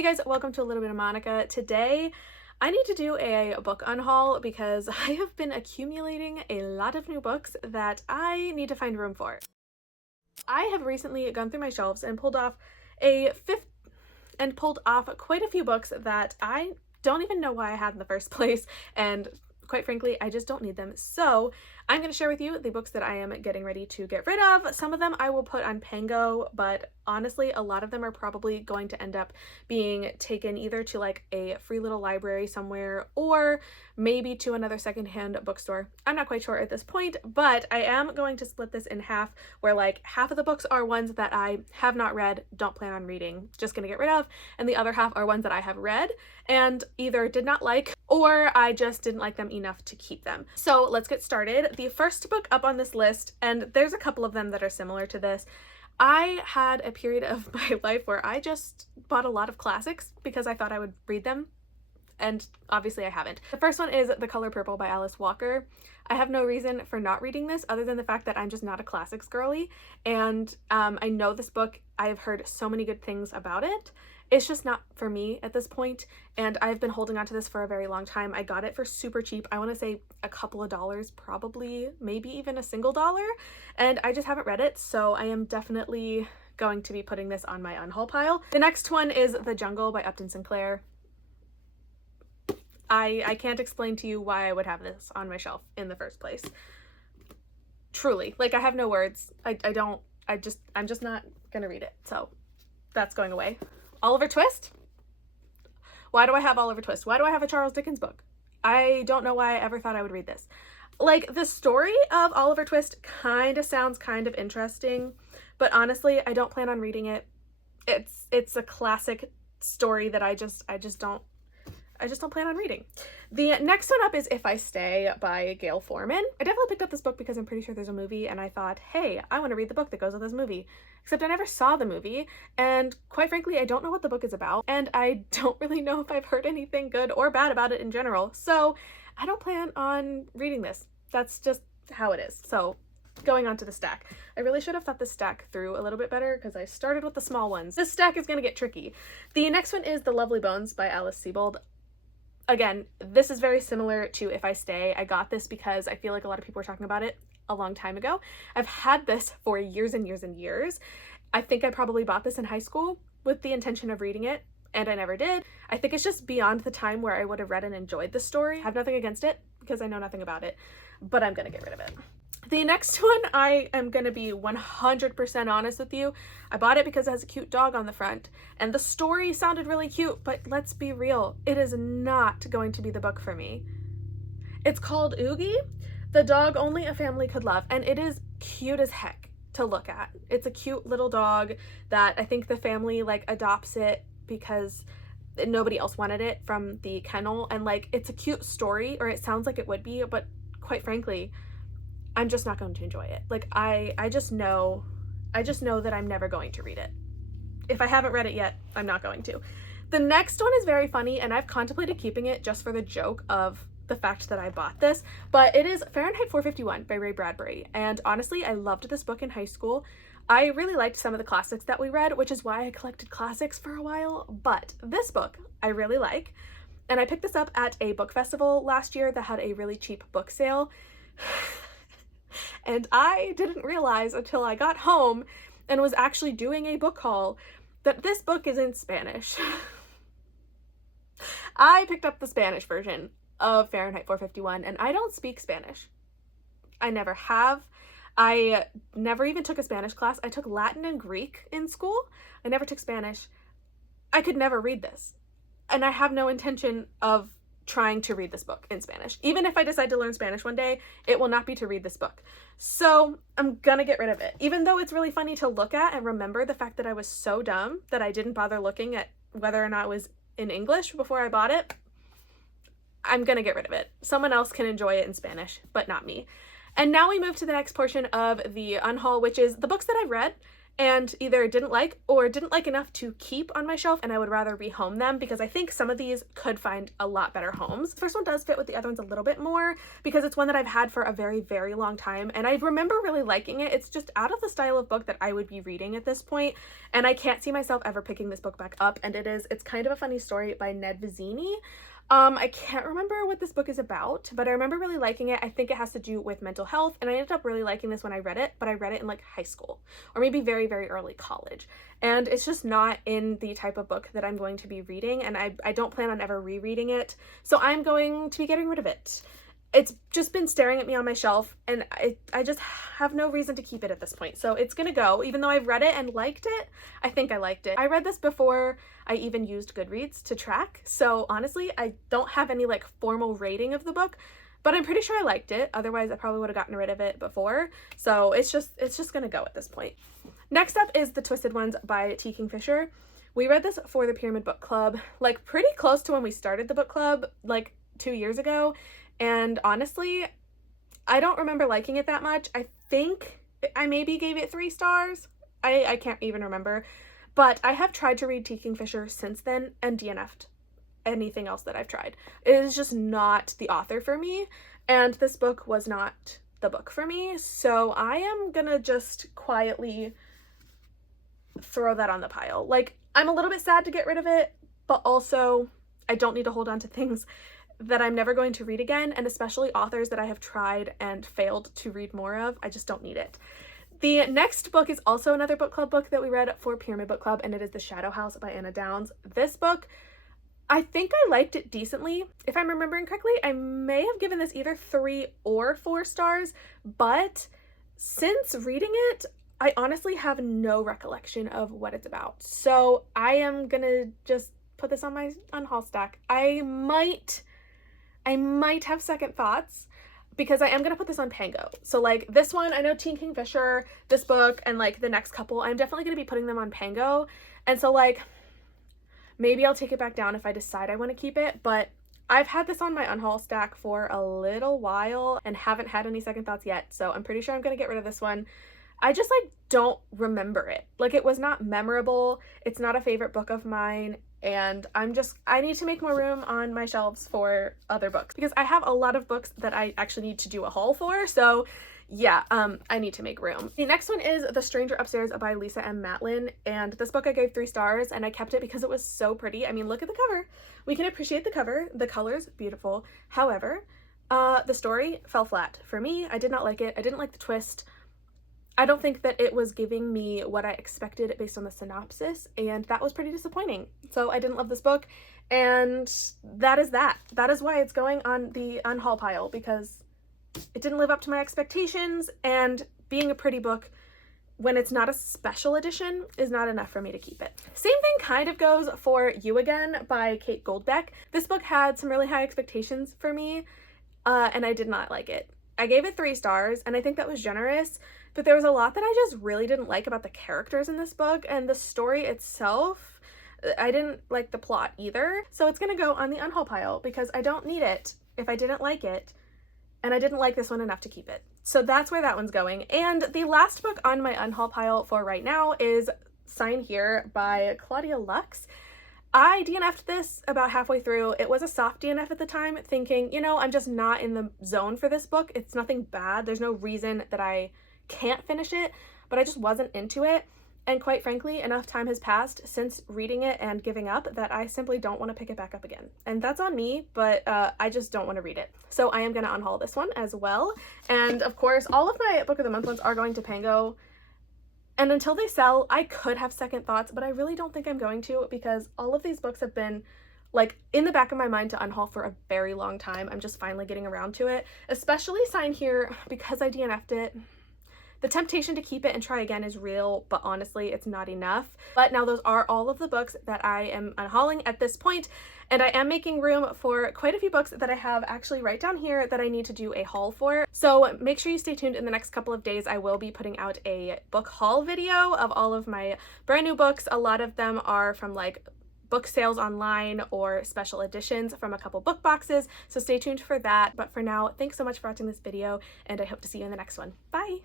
Hey guys, welcome to A Little Bit of Monica. Today, I need to do a book unhaul because I have been accumulating a lot of new books that I need to find room for. I have recently gone through my shelves and pulled off quite a few books that I don't even know why I had in the first place, and quite frankly, I just don't need them. So I'm going to share with you the books that I am getting ready to get rid of. Some of them I will put on Pango, but honestly, a lot of them are probably going to end up being taken either to like a free little library somewhere or maybe to another secondhand bookstore. I'm not quite sure at this point, but I am going to split this in half, where like half of the books are ones that I have not read, don't plan on reading, just going to get rid of, and the other half are ones that I have read and either did not like or I just didn't like them enough to keep them. So let's get started. The first book up on this list, and there's a couple of them that are similar to this, I had a period of my life where I just bought a lot of classics because I thought I would read them, and obviously I haven't. The first one is The Color Purple by Alice Walker. I have no reason for not reading this other than the fact that I'm just not a classics girly, and I know this book, I've heard so many good things about it. It's just not for me at this point, and I've been holding on to this for a very long time. I got it for super cheap. I want to say a couple of dollars, probably, maybe even a single dollar, and I just haven't read it, so I am definitely going to be putting this on my unhaul pile. The next one is The Jungle by Upton Sinclair. I can't explain to you why I would have this on my shelf in the first place. Truly, like, I have no words. I'm just not gonna read it, so that's going away. Oliver Twist? Why do I have Oliver Twist? Why do I have a Charles Dickens book? I don't know why I ever thought I would read this. Like, the story of Oliver Twist kind of sounds kind of interesting, but honestly, I don't plan on reading it. It's a classic story that I just don't plan on reading. The next one up is If I Stay by Gail Forman. I definitely picked up this book because I'm pretty sure there's a movie, and I thought, hey, I want to read the book that goes with this movie. Except I never saw the movie, and quite frankly, I don't know what the book is about, and I don't really know if I've heard anything good or bad about it in general, so I don't plan on reading this. That's just how it is. So going on to the stack. I really should have thought this stack through a little bit better because I started with the small ones. This stack is going to get tricky. The next one is The Lovely Bones by Alice Sebold. Again, this is very similar to If I Stay. I got this because I feel like a lot of people were talking about it a long time ago. I've had this for years and years and years. I think I probably bought this in high school with the intention of reading it, and I never did. I think it's just beyond the time where I would have read and enjoyed the story. I have nothing against it because I know nothing about it, but I'm gonna get rid of it. The next one, I am going to be 100% honest with you. I bought it because it has a cute dog on the front, and the story sounded really cute, but let's be real, it is not going to be the book for me. It's called Oogie, the dog only a family could love, and it is cute as heck to look at. It's a cute little dog that I think the family like adopts it because nobody else wanted it from the kennel, and like, it's a cute story, or it sounds like it would be, but quite frankly, I'm just not going to enjoy it. Like, I just know that I'm never going to read it. If I haven't read it yet, I'm not going to. The next one is very funny, and I've contemplated keeping it just for the joke of the fact that I bought this, but it is Fahrenheit 451 by Ray Bradbury. And honestly, I loved this book in high school. I really liked some of the classics that we read, which is why I collected classics for a while, but this book I really like. And I picked this up at a book festival last year that had a really cheap book sale. And I didn't realize until I got home and was actually doing a book haul that this book is in Spanish. I picked up the Spanish version of Fahrenheit 451, and I don't speak Spanish. I never have. I never even took a Spanish class. I took Latin and Greek in school. I never took Spanish. I could never read this. And I have no intention of trying to read this book in Spanish. Even if I decide to learn Spanish one day, it will not be to read this book. So I'm gonna get rid of it. Even though it's really funny to look at and remember the fact that I was so dumb that I didn't bother looking at whether or not it was in English before I bought it, I'm gonna get rid of it. Someone else can enjoy it in Spanish, but not me. And now we move to the next portion of the unhaul, which is the books that I've read and either didn't like or didn't like enough to keep on my shelf, and I would rather rehome them because I think some of these could find a lot better homes. This first one does fit with the other ones a little bit more because it's one that I've had for a very, very long time, and I remember really liking it. It's just out of the style of book that I would be reading at this point, and I can't see myself ever picking this book back up, and it's kind of a funny story by Ned Vizzini. I can't remember what this book is about, but I remember really liking it. I think it has to do with mental health, and I ended up really liking this when I read it, but I read it in like high school or maybe very, very early college. And it's just not in the type of book that I'm going to be reading, and I don't plan on ever rereading it. So I'm going to be getting rid of it. It's just been staring at me on my shelf, and I just have no reason to keep it at this point. So it's gonna go, even though I've read it and liked it. I think I liked it. I read this before I even used Goodreads to track. So honestly, I don't have any like formal rating of the book, but I'm pretty sure I liked it. Otherwise, I probably would have gotten rid of it before. So it's just gonna go at this point. Next up is The Twisted Ones by T. Kingfisher. We read this for the Pyramid Book Club, like pretty close to when we started the book club, like 2 years ago. And honestly, I don't remember liking it that much. I think I maybe gave it 3 stars. I can't even remember. But I have tried to read T. Kingfisher since then and DNF'd anything else that I've tried. It is just not the author for me. And this book was not the book for me. So I am gonna just quietly throw that on the pile. Like, I'm a little bit sad to get rid of it, but also I don't need to hold on to things that I'm never going to read again, and especially authors that I have tried and failed to read more of. I just don't need it. The next book is also another book club book that we read for Pyramid Book Club, and it is The Shadow House by Anna Downs. This book, I think I liked it decently. If I'm remembering correctly, I may have given this either 3 or 4 stars, but since reading it, I honestly have no recollection of what it's about. So I am gonna just put this on my unhaul stack. I might have second thoughts because I am going to put this on Pango. So like this one, I know T. Kingfisher, this book, and like the next couple, I'm definitely going to be putting them on Pango. And so like maybe I'll take it back down if I decide I want to keep it, but I've had this on my unhaul stack for a little while and haven't had any second thoughts yet. So I'm pretty sure I'm going to get rid of this one. I just like don't remember it. Like it was not memorable. It's not a favorite book of mine. And I need to make more room on my shelves for other books because I have a lot of books that I actually need to do a haul for. So yeah, I need to make room. The next one is The Stranger Upstairs by Lisa M. Matlin. And this book I gave 3 stars, and I kept it because it was so pretty. I mean, look at the cover. We can appreciate the cover. The color's beautiful. However, the story fell flat for me. I did not like it. I didn't like the twist. I don't think that it was giving me what I expected based on the synopsis, and that was pretty disappointing. So I didn't love this book, and that is that. That is why it's going on the unhaul pile, because it didn't live up to my expectations, and being a pretty book when it's not a special edition is not enough for me to keep it. Same thing kind of goes for You Again by Kate Goldbeck. This book had some really high expectations for me, and I did not like it. I gave it 3 stars, and I think that was generous, but there was a lot that I just really didn't like about the characters in this book, and the story itself, I didn't like the plot either. So it's gonna go on the unhaul pile because I don't need it if I didn't like it, and I didn't like this one enough to keep it. So that's where that one's going. And the last book on my unhaul pile for right now is Sign Here by Claudia Lux. I DNF'd this about halfway through. It was a soft DNF at the time, thinking, you know, I'm just not in the zone for this book. It's nothing bad. There's no reason that I can't finish it, but I just wasn't into it. And quite frankly, enough time has passed since reading it and giving up that I simply don't want to pick it back up again. And that's on me, but I just don't want to read it. So I am going to unhaul this one as well. And of course, all of my Book of the Month ones are going to Pango. And until they sell, I could have second thoughts, but I really don't think I'm going to, because all of these books have been like in the back of my mind to unhaul for a very long time. I'm just finally getting around to it, especially Sign Here because I DNF'd it. The temptation to keep it and try again is real, but honestly, it's not enough. But now those are all of the books that I am unhauling at this point, and I am making room for quite a few books that I have actually right down here that I need to do a haul for. So make sure you stay tuned. In the next couple of days, I will be putting out a book haul video of all of my brand new books. A lot of them are from like book sales online or special editions from a couple book boxes, so stay tuned for that. But for now, thanks so much for watching this video, and I hope to see you in the next one. Bye!